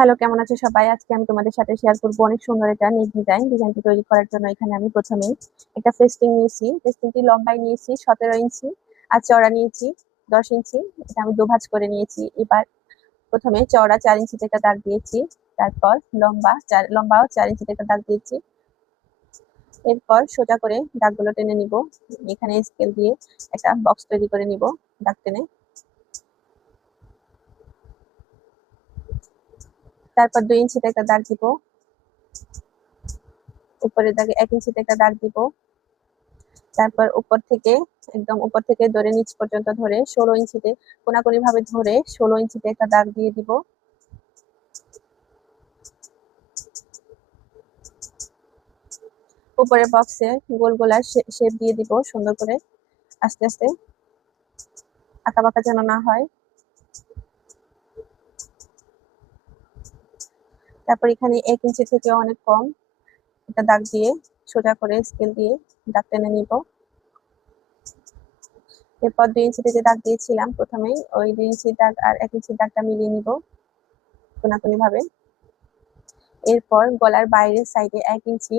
Hello, কেমন আছো সবাই? আজকে আমি তোমাদের সাথে শেয়ার করবো অনেক সুন্দর একটা নেক ডিজাইনটি তৈরি করার জন্য এখানে আমি প্রথমে একটা ফেস্টিং নিয়েছি। ফেস্টিংটি লম্বায় নিয়েছি 17 ইঞ্চি আর চওড়া নিয়েছি 10 ইঞ্চি। এটা আমি দুভাঁজ করে নিয়েছি। এবার প্রথমে চওড়া 4 ইঞ্চিতে একটা দাগ দিয়েছি, তারপর লম্বাও 4 ইঞ্চিতে একটা দাগ দিয়েছি। এরপর সোজা করে দাগগুলো টেনে নিব। এখানে স্কেল দিয়ে একটা বক্স তৈরি করে নিব দাগ টেনে। তারপর 2 ইঞ্চিতে একটা দাগ দিব, উপরের দাগে 1 ইঞ্চিতে একটা দাগ দিব। তারপর একদম উপর থেকে ধরে নিচ পর্যন্ত ধরে 16 ইঞ্চিতে কোনাকুনি ভাবে ধরে 16 ইঞ্চিতে একটা দাগ দিয়ে দিব। উপরের বক্সে গোল গোলার শেপ দিয়ে দিব সুন্দর করে, আস্তে আস্তে, আঁকা বাঁকা যেন না হয়। তারপর এখানে 1 ইঞ্চি থেকে অনেক কম একটা দাগ দিয়ে সোজা করে স্কেল দিয়ে দাগ টেনে নিব। এরপর 2 ইঞ্চিতে যে দাগ দিয়েছিলাম প্রথমেই, ওই 2 ইঞ্চির দাগ আর 1 ইঞ্চির দাগটা মিলিয়ে নিব কোনাকুনি ভাবে। এরপর গলার বাইরের সাইডে 1 ইঞ্চি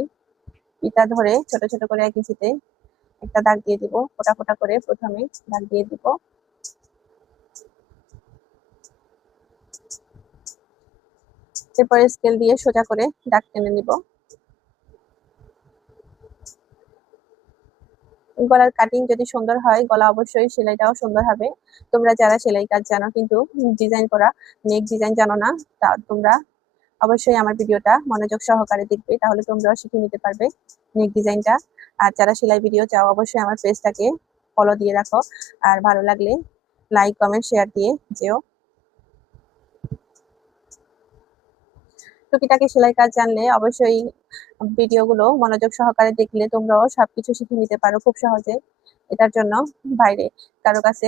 ফিতা ধরে ছোট ছোট করে 1 ইঞ্চিতে একটা দাগ দিয়ে দিব, ফোটা ফোটা করে প্রথমে দাগ দিয়ে দিব। এরপরে স্কেল দিয়ে সোজা করে দাগ টেনে নিব। গলার কাটিং যদি সুন্দর হয়, গলা অবশ্যই সেলাইটাও সুন্দর হবে। তোমরা যারা সেলাই কাজ জানো কিন্তু ডিজাইন করা নেক ডিজাইন জানো না, তা তোমরা অবশ্যই আমার ভিডিওটা মনোযোগ সহকারে দেখবে, তাহলে তোমরাও শিখে নিতে পারবে নেক ডিজাইনটা। আর যারা সেলাই ভিডিও চাও অবশ্যই আমার পেজটাকে ফলো দিয়ে রাখো, আর ভালো লাগলে লাইক কমেন্ট শেয়ার দিয়ে যেও। টুকিটাকি সেলাই কাজ জানলে অবশ্যই ভিডিওগুলো মনোযোগ সহকারে দেখলে তোমরাও সবকিছু শিখে নিতে পারো খুব সহজে। এটার জন্য বাইরে কারো কাছে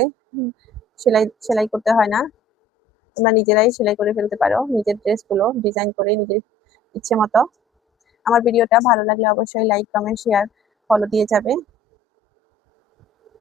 সেলাই করতে হয় না, তোমরা নিজেরাই সেলাই করে ফেলতে পারো নিজের ড্রেসগুলো ডিজাইন করে নিজের ইচ্ছে মতো। আমার ভিডিওটা ভালো লাগলে অবশ্যই লাইক কমেন্ট শেয়ার ফলো দিয়ে যাবে।